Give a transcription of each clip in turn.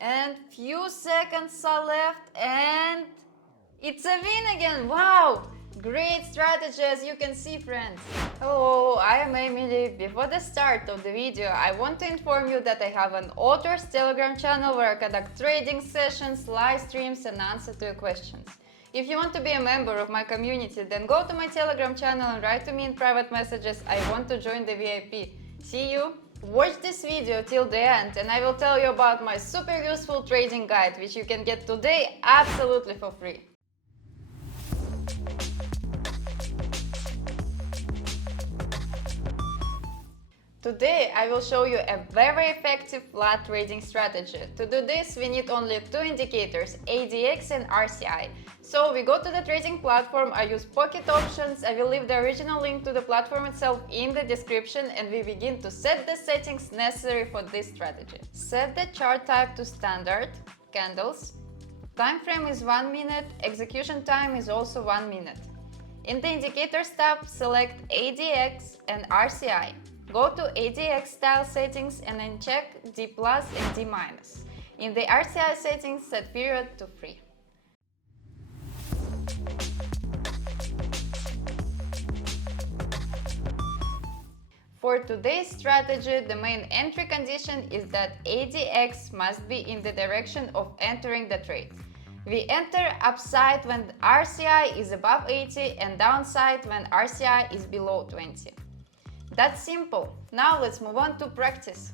And few seconds are left, and it's a win again. Wow! Great strategy, as you can see, friends. Hello, I am Emily. Before the start of the video, I want to inform you that I have an author's Telegram channel where I conduct trading sessions, live streams and answer to your questions. If you want to be a member of my community, then go to my Telegram channel and write to me in private messages, I want to join the VIP. See you! Watch this video till the end and I will tell you about my super useful trading guide, which you can get today absolutely for free. Today I will show you a very effective flat trading strategy. To do this we need only two indicators, ADX and RSI. So we go to the trading platform, I use pocket options, I will leave the original link to the platform itself in the description and we begin to set the settings necessary for this strategy. Set the chart type to standard, candles. Time frame is 1 minute, execution time is also 1 minute. In the indicators tab, select ADX and RSI. Go to ADX style settings and then check D plus and D minus. In the RSI settings, set period to 3. For today's strategy, the main entry condition is that ADX must be in the direction of entering the trade. We enter upside when RSI is above 80 and downside when RSI is below 20. That's simple. Now let's move on to practice.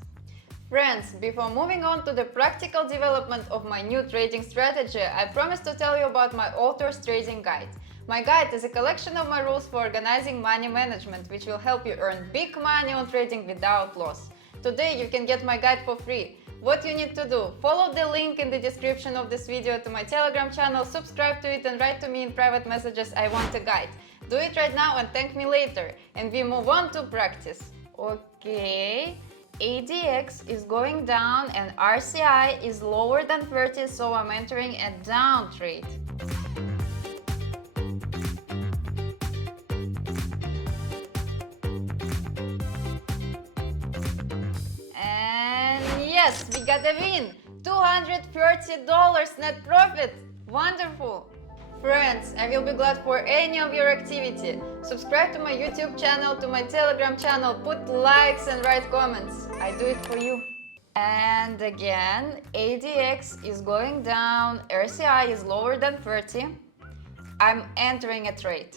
Friends, before moving on to the practical development of my new trading strategy, I promised to tell you about my author's trading guide. My guide is a collection of my rules for organizing money management, which will help you earn big money on trading without loss. Today you can get my guide for free. What you need to do, follow the link in the description of this video to my Telegram channel, subscribe to it and write to me in private messages, I want a guide. Do it right now and thank me later. And we move on to practice. Okay, ADX is going down and RSI is lower than 30, so I'm entering a down trade. And yes, we got a win! $230 net profit! Wonderful! Friends, I will be glad for any of your activity. Subscribe to my YouTube channel, to my Telegram channel, put likes and write comments. I do it for you. And again, ADX is going down, RSI is lower than 30. I'm entering a trade.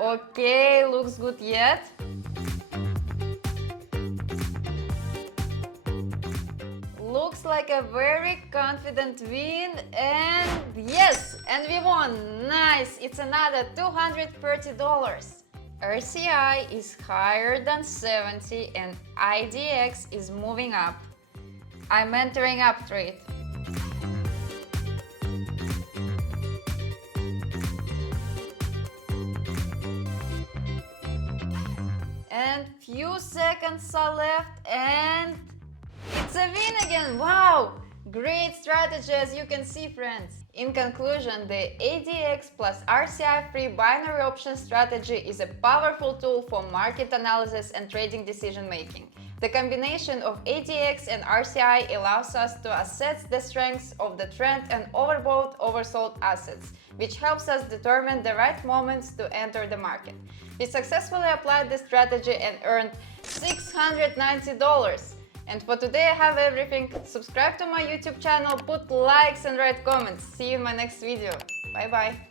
Okay, looks good yet. Looks like a very confident win, and yes, and we won! Nice! It's another $230. RSI is higher than 70 and IDX is moving up. I'm entering up trade. And few seconds are left and it's a win again! Wow! Great strategy, as you can see, friends. In conclusion, the ADX plus RSI free binary option strategy is a powerful tool for market analysis and trading decision making. The combination of ADX and RSI allows us to assess the strengths of the trend and overbought, oversold assets, which helps us determine the right moments to enter the market. We successfully applied this strategy and earned $690. And for today I have everything. Subscribe to my YouTube channel, put likes and write comments. See you in my next video. Bye bye.